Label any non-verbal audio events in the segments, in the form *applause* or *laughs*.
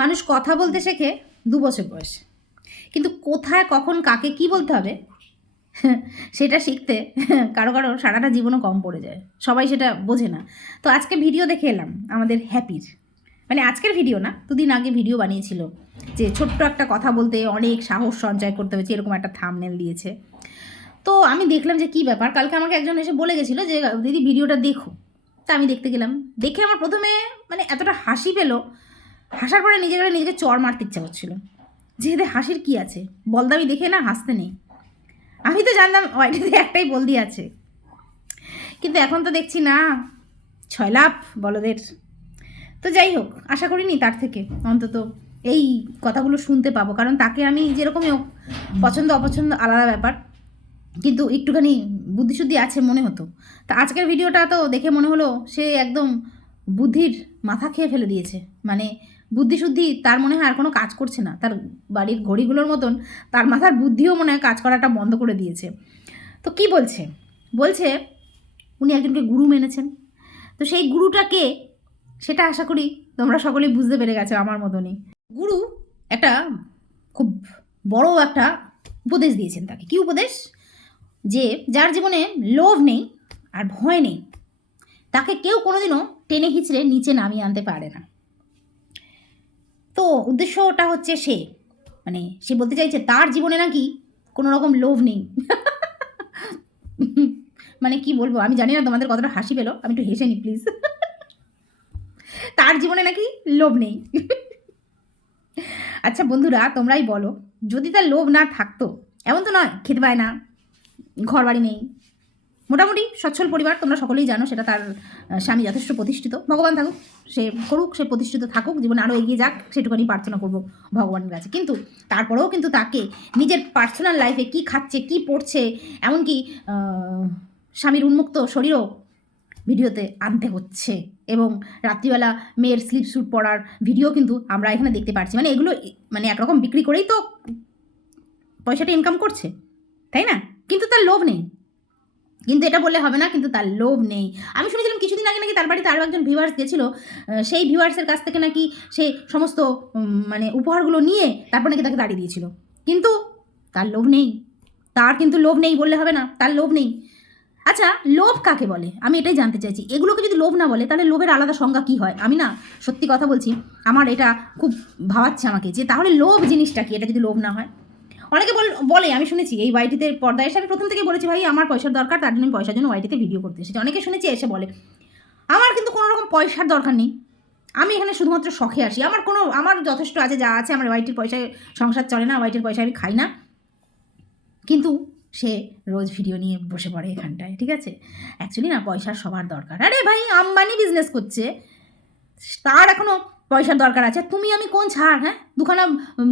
মানুষ কথা বলতে শেখে দু বছর বয়সে। কিন্তু কোথায়, কখন, কাকে, কি বলতে হবে? সেটা শিখতে কারও কারও সারাটা জীবনও কম পড়ে যায়। সবাই সেটা বোঝে না। তো আজকে ভিডিও দেখে এলাম আমাদের হ্যাপির। মানে আজকের ভিডিও না, দুদিন আগে ভিডিও বানিয়েছিল যে ছোট্ট একটা কথা বলতে অনেক সাহস সঞ্চয় করতে হয়েছে, এরকম একটা থামনেল দিয়েছে। তো আমি দেখলাম যে কি ব্যাপার, কালকে আমাকে একজন এসে বলে গেছিল যে, দিদি, ভিডিওটা দেখো। তা আমি দেখতে গেলাম। দেখে আমার প্রথমে মানে এতটা হাসি পেল হাসার পরে নিজের নিজেকে চর মারতে ইচ্ছা করছিল। যেহেতু হাসির কি আছে? বলদামি দেখে না হাসতে নেই। আমি তো জানতাম ওয়াইটিতে একটাই বলদি আছে। কিন্তু এখন তো দেখছি না, ছয় লাভ বলদের। তো যাই হোক, আশা করিনি তার থেকে। অন্তত এই কথাগুলো শুনতে পাবো। কারণ তাকে আমি যেরকমই হোক, পছন্দ অপছন্দ আলাদা ব্যাপার। কিন্তু একটুখানি বুদ্ধিশুদ্ধি আছে মনে হতো। তা আজকের ভিডিওটা তো দেখে মনে হলো সে একদম বুদ্ধির মাথা খেয়ে ফেলে দিয়েছে। মানে বুদ্ধিশুদ্ধি তার মনে হয় আর কোনো কাজ করছে না। তার বাড়ির ঘড়িগুলোর মতন তার মাথার বুদ্ধিও মনে হয় কাজ করাটা বন্ধ করে দিয়েছে। তো কি বলছে? বলছে উনি একজনকে গুরু মেনেছেন। তো সেই গুরুটাকে সেটা আশা করি তোমরা সকলেই বুঝতে পেরে গেছো আমার মতনই। গুরু একটা খুব বড় একটা উপদেশ দিয়েছেন তাকে। কি উপদেশ? যে যার জীবনে লোভ নেই আর ভয় নেই, তাকে কেউ কোনোদিনও টেনে হিচড়ে নিচে নামিয়ে আনতে পারে না। তো উদ্দেশ্যটা হচ্ছে সে মানে সে বলতে চাইছে তার জীবনে নাকি কোনো রকম লোভ নেই। মানে কি বলব, আমি জানি না তোমাদের কতটা হাসি পেল, আমি একটু হেসে নি প্লিজ তার জীবনে নাকি লোভ নেই। আচ্ছা বন্ধুরা, তোমরাই বলো, যদি তার লোভ না থাকতো, এমন তো নয়, খেতে পায় না ঘর বাড়ি নেই। মোটামুটি সচ্ছল পরিবার, তোমরা সকলেই জানো সেটা তার স্বামী যথেষ্ট প্রতিষ্ঠিত। ভগবান থাকুক, সে করুক, সে প্রতিষ্ঠিত থাকুক, জীবনে আরও এগিয়ে যাক সেটুখানি প্রার্থনা করব ভগবানের কাছে। কিন্তু তারপরেও কিন্তু তাকে নিজের পার্সোনাল লাইফে কি খাচ্ছে, কি পড়ছে, এমনকি স্বামীর উন্মুক্ত শরীরও ভিডিওতে আনতে হচ্ছে। এবং রাত্রিবেলা মেয়ের স্লিপ স্যুট পরার ভিডিও কিন্তু আমরা এখানে দেখতে পাচ্ছি মানে এগুলো মানে একরকম বিক্রি করেই তো পয়সাটা ইনকাম করছে, তাই না? কিন্তু তার লোভ নেই। কিন্তু এটা বললে হবে না, কিন্তু তার লোভ নেই। আমি শুনেছিলাম কিছুদিন আগে নাকি তার বাড়িতে আরও একজন ভিউয়ার্স গেছিল সেই ভিউয়ার্সের কাছ থেকে নাকি সে সমস্ত মানে উপহারগুলো নিয়ে তারপর নাকি তাকে দাঁড়িয়ে দিয়েছিল। কিন্তু তার লোভ নেই। তার কিন্তু লোভ নেই বললে হবে না, তার লোভ নেই। আচ্ছা লোভ কাকে বলে? আমি এটাই জানতে চাইছি। এগুলোকে যদি লোভ না বলে, তাহলে লোভের আলাদা সংজ্ঞা কী হয়? আমি না সত্যি কথা বলছি, আমার এটা খুব ভাবাচ্ছে আমাকে যে তাহলে লোভ জিনিসটা কি? এটা যদি লোভ না হয়। অনেকে বল আমি শুনেছি, এই ওয়াইটিতে পর্দায় এসে আমি প্রথম থেকে বলেছি, ভাই, আমার পয়সার দরকার, তার জন্য আমি পয়সার জন্য ওয়াইটিতে ভিডিও করতে এসেছি। অনেকে শুনেছি, এসে বলে, আমার কিন্তু কোনো রকম পয়সার দরকার নেই। আমি এখানে শুধুমাত্র শখে আসি। আমার কোনো, আমার যথেষ্ট আছে যা আছে, আমার ওয়াইটির পয়সায় সংসার চলে না ওয়াইটির পয়সা আমি খাই না। কিন্তু সে রোজ ভিডিও নিয়ে বসে পড়ে এখানটায়, ঠিক আছে? অ্যাকচুয়ালি না পয়সার সবার দরকার। আরে ভাই, আম্বানি বিজনেস করছে। তার এখনও পয়সার দরকার আছে। তুমি আমি কোন ছাড় হ্যাঁ? দুখানা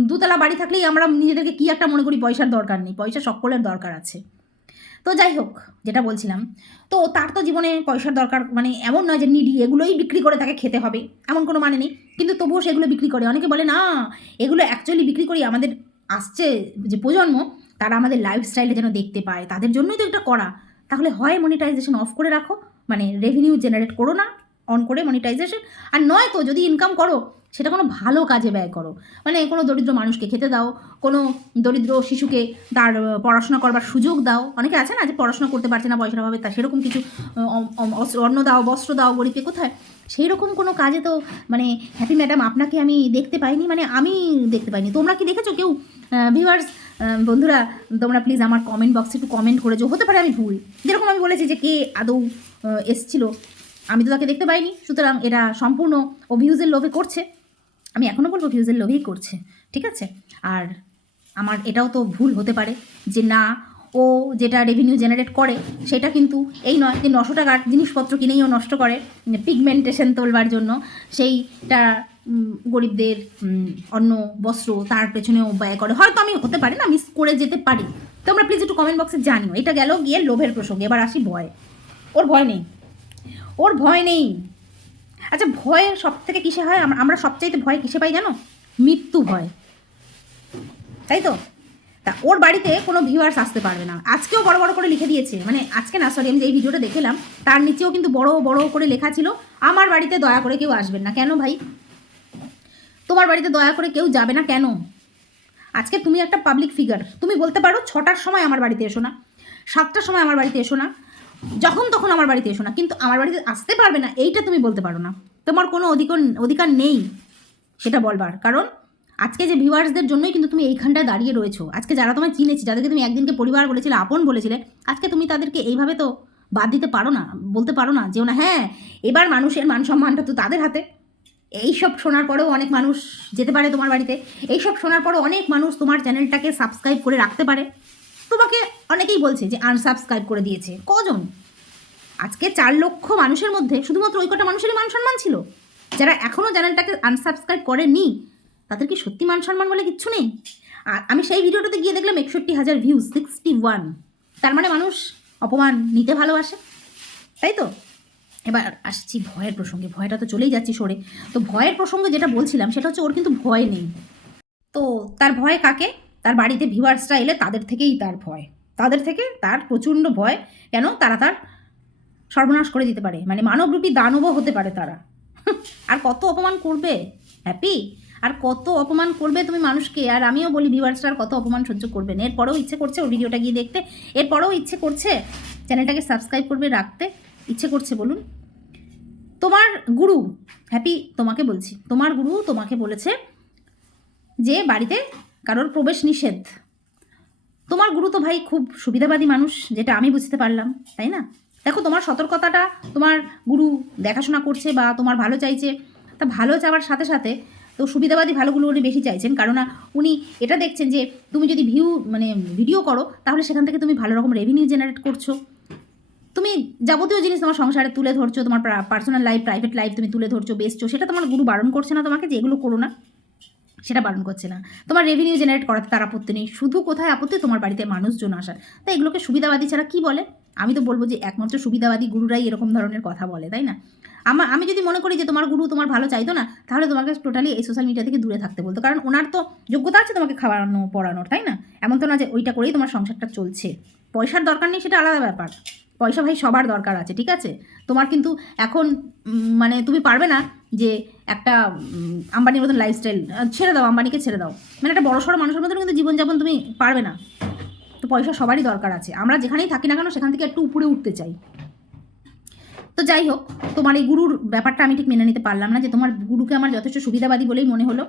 দুতলা বাড়ি থাকলেই আমরা নিজেদেরকে কী একটা মনে করি, পয়সার দরকার নেই। পয়সা সকলের দরকার আছে। তো যাই হোক, যেটা বলছিলাম, তো তার তো জীবনে পয়সার দরকার মানে এমন নয় যে নিডি এগুলোই বিক্রি করে তাকে খেতে হবে, এমন কোনো মানে নেই। কিন্তু তবুও সেগুলো বিক্রি করে। অনেকে বলে, না, এগুলো অ্যাকচুয়ালি বিক্রি করি আমাদের আসছে যে প্রজন্ম, তারা আমাদের লাইফস্টাইলে যেন দেখতে পায়। তাদের জন্যই তো এটা করা। তাহলে হয় মনিটাইজেশন অফ করে রাখো। মানে রেভিনিউ জেনারেট করো না। অন করে মনিটাইজেশন আর নয় তো, যদি ইনকাম করো, সেটা কোনো ভালো কাজে ব্যয় করো। মানে কোনো দরিদ্র মানুষকে খেতে দাও, কোনো দরিদ্র শিশুকে তার পড়াশোনা করবার সুযোগ দাও। অনেকে আছে না যে পড়াশোনা করতে পারছে না, পয়সার অভাবে, তা সেরকম কিছু অন্ন দাও, বস্ত্র দাও গরিবকে কোথায়? সেই রকম কোনো কাজে তো মানে হ্যাপি ম্যাডাম আপনাকে আমি দেখতে পাইনি মানে আমি দেখতে পাইনি। তোমরা কি দেখেছ কেউ? ভিউয়ার্স বন্ধুরা, তোমরা প্লিজ আমার কমেন্ট বক্সে একটু কমেন্ট করেছ। হতে পারে আমি ভুল। যেরকম আমি বলেছি যে কে আদৌ এসছিল আমি তো তাকে দেখতে পাইনি, সুতরাং এটা সম্পূর্ণ ও ভিউজের লোভে করছে। আমি এখনও বলব ভিউজের লোভেই করছে, ঠিক আছে? আর আমার এটাও তো ভুল হতে পারে যে না, ও যেটা রেভিনিউ জেনারেট করে, সেটা কিন্তু এই নয় যে নশো টাকার জিনিসপত্র কিনেই ও নষ্ট করে পিগমেন্টেশন তোলবার জন্য। সেইটা গরিবদের অন্য বস্ত্র তার পেছনেও ব্যয় করে। হয়তো আমি হতে পারি না মিস করে যেতে পারি। তোমরা প্লিজ একটু কমেন্ট বক্সে জানিও, এটা গেল গিয়ে লোভের প্রসঙ্গে। এবার আসি ভয়। ওর ভয় নেই। ওর ভয় নেই। আচ্ছা ভয় সব থেকে কিসে হয়? আম- আমরা সবচাইতে ভয় কিসে পাই জানো? মৃত্যু ভয়। তাই তো? তা ওর বাড়িতে কোনো ভিউয়ার্স আসতে পারবে না। আজকেও বড় বড় করে লিখে দিয়েছে। মানে আজকে না সরি আমি যে এই ভিডিওটা দেখলাম, তার নিচেও কিন্তু বড় বড় করে লেখা ছিল, আমার বাড়িতে দয়া করে কেউ আসবেন না। কেন ভাই? তোমার বাড়িতে দয়া করে কেউ যাবে না কেন? আজকে তুমি একটা পাবলিক ফিগার তুমি বলতে পারো, ছটার সময় আমার বাড়িতে এসো না। সাতটার সময় আমার বাড়িতে এসো না। যখন তখন আমার বাড়িতে এসো না, কিন্তু আমার বাড়িতে আসতে পারবে না, এইটা তুমি বলতে পারো না। তোমার কোনো অধিকার অধিকার নেই, সেটা বলবার। কারণ আজকে যে ভিউয়ার্সদের জন্যই কিন্তু তুমি এইখানটায় দাঁড়িয়ে রয়েছো, আজকে যারা তোমায় চিনেছি, যাদেরকে তুমি একদিনকে পরিবার বলেছিলে, আপন বলেছিলে, আজকে তুমি তাদেরকে এইভাবে তো বাদ দিতে পারো না, বলতে পারো না, যেও না হ্যাঁ এবার মানুষের মান সম্মানটা তো তাদের হাতে। এইসব শোনার পরেও অনেক মানুষ যেতে পারে তোমার বাড়িতে, এইসব শোনার পরেও অনেক মানুষ তোমার চ্যানেলটাকে সাবস্ক্রাইব করে রাখতে পারে। তোমাকে অনেকেই বলছে যে আনসাবস্ক্রাইব করে দিয়েছে। কজন? আজকে চার লক্ষ মানুষের মধ্যে শুধুমাত্র ওই কটা মানুষেরই মান সম্মান ছিল। যারা এখনও চ্যানেলটাকে আনসাবস্ক্রাইব করেনি, তাদের কি সত্যি মান সম্মান বলে কিচ্ছু নেই? আর আমি সেই ভিডিওটাতে গিয়ে দেখলাম একষট্টি হাজার ভিউ সিক্সটি ওয়ান তার মানে মানুষ অপমান নিতে ভালোবাসে, তাই তো? এবার আসছি ভয়ের প্রসঙ্গে, ভয়টা তো চলেই যাচ্ছি সরে। তো ভয়ের প্রসঙ্গে যেটা বলছিলাম, সেটা হচ্ছে ওর কিন্তু ভয় নেই। তো তার ভয় কাকে? তার বাড়িতে ভিউয়ার্সরা এলে তাদের থেকেই তার ভয়। তাদের থেকে তার প্রচণ্ড ভয় কেন তারা তার সর্বনাশ করে দিতে পারে। মানে মানবরূপী দানবও হতে পারে তারা। *laughs* আর কত অপমান করবে? হ্যাপি আর কত অপমান করবে তুমি মানুষকে? আর আমিও বলি ভিউয়ার্সরা আর কত অপমান সহ্য করবেন এরপরেও ইচ্ছে করছে ওর ভিডিওটা গিয়ে দেখতে। এরপরেও ইচ্ছে করছে চ্যানেলটাকে সাবস্ক্রাইব করবে, রাখতে। ইচ্ছে করছে বলুন। তোমার গুরু হ্যাপি তোমাকে বলছি। তোমার গুরু তোমাকে বলেছে যে বাড়িতে কারোর প্রবেশ নিষেধ। তোমার গুরু তো ভাই খুব সুবিধাবাদী মানুষ, যেটা আমি বুঝতে পারলাম, তাই না? দেখো, তোমার সতর্কতাটা তোমার গুরু দেখাশোনা করছে বা তোমার ভালো চাইছে। তা ভালো চাওয়ার সাথে সাথে তো সুবিধাবাদী ভালোগুলো উনি বেশি চাইছেন কারণ উনি এটা দেখছেন যে তুমি যদি ভিউ মানে ভিডিও করো, তাহলে সেখান থেকে তুমি ভালো রকম রেভিনিউ জেনারেট করছ। তুমি যাবতীয় জিনিস তোমার সংসারে তুলে ধরছো, তোমার পার্সোনাল লাইফ প্রাইভেট লাইফ তুমি তুলে ধরছো, বেচছো, সেটা তোমার গুরু বারণ করছে না তোমাকে যে এগুলো করো না। সেটা বারণ করছে না। তোমার রেভিনিউ জেনারেট করাতে তার আপত্তি নেই। শুধু কোথায় আপত্তি? তোমার বাড়িতে মানুষজন আসার। তাই এগুলোকে সুবিধাবাদী ছাড়া কি বলে? আমি তো বলব যে একমাত্র সুবিধাবাদী গুরুরাই এরকম ধরনের কথা বলে, তাই না? আমার আমি যদি মনে করি যে তোমার গুরু তোমার ভালো চাইতো না, তাহলে তোমাকে টোটালি এই সোশ্যাল মিডিয়া থেকে দূরে থাকতে বলতো। কারণ ওনার তো যোগ্যতা আছে তোমাকে খাওয়ানো, পড়ানোর, তাই না? এমন তো না যে ওইটা করেই তোমার সংসারটা চলছে। পয়সার দরকার নেই সেটা আলাদা ব্যাপার। পয়সা ভাই সবার দরকার আছে, ঠিক আছে? তোমার কিন্তু এখন মানে তুমি পারবে না যে একটা আম্বানির মতন লাইফস্টাইল ছেড়ে দাও, আম্বানিকে ছেড়ে দাও। মানে একটা বড় সড়ো মানুষের মতন কিন্তু জীবনযাপন তুমি পারবে না। তো পয়সা সবারই দরকার আছে। আমরা যেখানেই থাকি না কেন, সেখান থেকে একটু উপরে উঠতে চাই। তো যাই হোক, তোমার এই গুরুর ব্যাপারটা আমি ঠিক মেনে নিতে পারলাম না যে তোমার গুরুকে আমার যথেষ্ট সুবিধাবাদী বলেই মনে হলো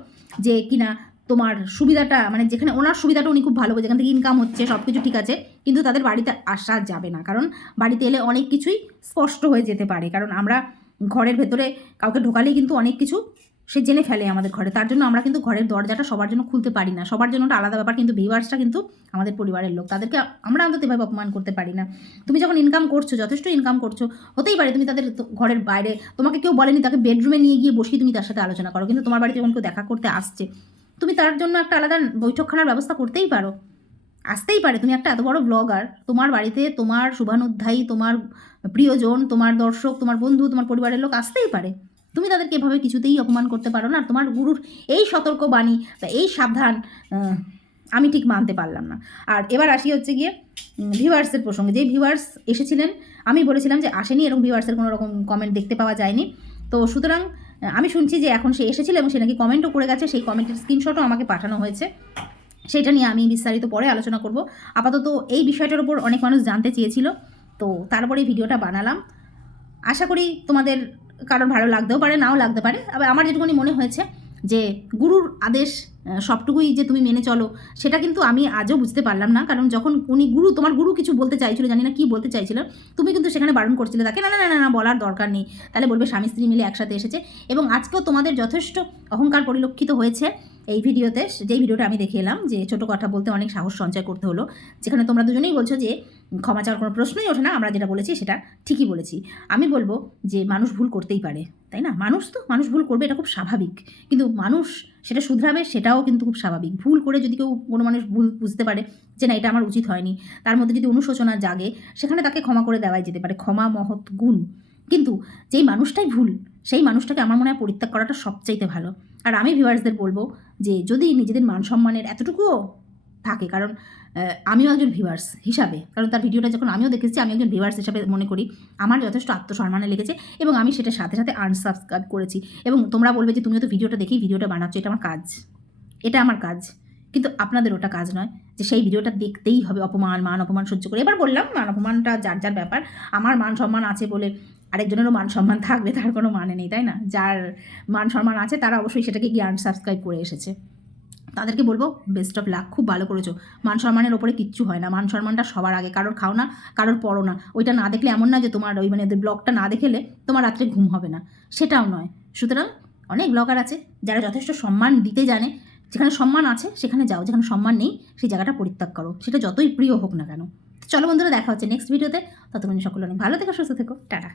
যে কিনা তোমার সুবিধাটা মানে যেখানে ওনার সুবিধাটা উনি খুব ভালো, যেখান থেকে ইনকাম হচ্ছে সব কিছু ঠিক আছে, কিন্তু তাদের বাড়িতে আসা যাবে না। কারণ বাড়িতে এলে অনেক কিছুই স্পষ্ট হয়ে যেতে পারে। কারণ আমরা ঘরের ভেতরে কাউকে ঢোকালেই কিন্তু অনেক কিছু সে জেনে ফেলে আমাদের ঘরে। তার জন্য আমরা কিন্তু ঘরের দরজাটা সবার জন্য খুলতে পারি না। সবার জন্য একটা আলাদা ব্যাপার, কিন্তু ভিউয়ার্সটা কিন্তু আমাদের পরিবারের লোক। তাদেরকে আমরা অন্তত এভাবে অপমান করতে পারি না। তুমি যখন ইনকাম করছ, যথেষ্ট ইনকাম করছ, হতেই পারে তুমি তাদের ঘরের বাইরে, তোমাকে কেউ বলেনি তাকে বেডরুমে নিয়ে গিয়ে বসিয়ে তুমি তার সাথে আলোচনা করো, কিন্তু তোমার বাড়িতে যখন কেউ দেখা করতে আসছে, তুমি তার জন্য একটা আলাদা বৈঠকখানার ব্যবস্থা করতেই পারো। আসতেই পারে। তুমি একটা এত বড় ব্লগার তোমার বাড়িতে তোমার শুভানুধ্যায়ী, তোমার প্রিয়জন, তোমার দর্শক, তোমার বন্ধু, তোমার পরিবারের লোক আসতেই পারে। তুমি তাদেরকে এভাবে কিছুতেই অপমান করতে পারো না। তোমার গুরুর এই সতর্ক বাণী বা এই সাবধান আমি ঠিক মানতে পারলাম না। আর এবার আসি হচ্ছে গিয়ে ভিউয়ার্সের প্রসঙ্গে। যে ভিউয়ার্স এসেছিলেন, আমি বলেছিলাম যে আসেনি এরকম ভিউয়ার্সের কোনো রকম কমেন্ট দেখতে পাওয়া যায়নি। তো সুতরাং আমি শুনছি যে এখন সে এসেছিল এবং সে নাকি কমেন্টও করে গেছে। সেই কমেন্টের স্ক্রিনশটও আমাকে পাঠানো হয়েছে। সেটা নিয়ে আমি বিস্তারিত পরে আলোচনা করব। আপাতত এই বিষয়টার উপর অনেক মানুষ জানতে চেয়েছিল তো তারপরে ভিডিওটা বানালাম। আশা করি তোমাদের কারোর ভালো লাগতেও পারে নাও লাগতে পারে। আবার আমার যেটুকুনি মনে হয়েছে যে গুরুর আদেশ সবটুকুই যে তুমি মেনে চলো সেটা কিন্তু আমি আজও বুঝতে পারলাম না। কারণ যখন উনি গুরু তোমার গুরু কিছু বলতে চাইছিল জানি না কি বলতে চাইছিল তুমি কিন্তু সেখানে বারণ করছিলে তাকে না না না না, না বলার দরকার নেই। তাহলে বলবে স্বামী স্ত্রী মিলে একসাথে এসেছে। এবং আজকেও তোমাদের যথেষ্ট অহংকার পরিলক্ষিত হয়েছে। এই ভিডিওতে যেই ভিডিওটা আমি দেখে এলাম যে ছোটো কথা বলতে অনেক সাহস সঞ্চয় করতে হলো, যেখানে তোমরা দুজনেই বলছো যে ক্ষমা চাওয়ার কোনো প্রশ্নই ওঠে না, আমরা যেটা বলেছি সেটা ঠিকই বলেছি। আমি বলব যে মানুষ ভুল করতেই পারে, তাই না? মানুষ তো, মানুষ ভুল করবে এটা খুব স্বাভাবিক। কিন্তু মানুষ সেটা শুধরাবে সেটাও কিন্তু খুব স্বাভাবিক। ভুল করে যদি কেউ কোনো মানুষ ভুল বুঝতে পারে যে না, এটা আমার উচিত হয়নি, তার মধ্যে যদি অনুশোচনা জাগে, সেখানে তাকে ক্ষমা করে দেওয়াই যেতে পারে, ক্ষমা মহৎ গুণ। কিন্তু যেই মানুষটাই ভুল, সেই মানুষটাকে আমার মনে হয় পরিত্যাগ করাটা সবচাইতে ভালো। আর আমি ভিউয়ার্সদের বলব যে যদি নিজেদের মান সম্মানের এতটুকুও থাকে, কারণ আমিও একজন ভিউয়ার্স হিসাবে, কারণ তার ভিডিওটা যখন আমিও দেখেছি, আমি একজন ভিউয়ার্স হিসাবে মনে করি, আমার যথেষ্ট আত্মসম্মানে লেগেছে এবং আমি সেটা সাথে সাথে আনসাবস্ক্রাইব করেছি। এবং তোমরা বলবে যে তুমিও তো ভিডিওটা দেখেই ভিডিওটা বানাচ্ছো, এটা আমার কাজ। এটা আমার কাজ। কিন্তু আপনাদের ওটা কাজ নয় যে সেই ভিডিওটা দেখতেই হবে, অপমান, মান অপমান সহ্য করে। এবার বললাম, মান অপমানটা যার যার ব্যাপার। আমার মান সম্মান আছে বলে আরেকজনেরও মান সম্মান থাকবে তার কোনো মানে নেই, তাই না? যার মান সম্মান আছে তারা অবশ্যই সেটাকে গিয়ে আনসাবস্ক্রাইব করে এসেছে। তাদেরকে বলব বেস্ট অফ লাক খুব ভালো করেছ। মান সম্মানের ওপরে কিচ্ছু হয় না। মান সম্মানটা সবার আগে, কারোর খাও না, কারোর পড়ো না। ওইটা না দেখলে এমন না যে তোমার ওই মানে ব্লগটা না দেখলে তোমার রাত্রে ঘুম হবে না। সেটাও নয়। সুতরাং অনেক ব্লগার আছে যারা যথেষ্ট সম্মান দিতে জানে। যেখানে সম্মান আছে, সেখানে যাও। যেখানে সম্মান নেই, সেই জায়গাটা পরিত্যাগ করো। সেটা যতই প্রিয় হোক না কেন। চলো বন্ধুরা, দেখা হচ্ছে নেক্সট ভিডিওতে ততক্ষণ সকলে অনেক ভালো থেকো, সুস্থ থেকো। টাটা।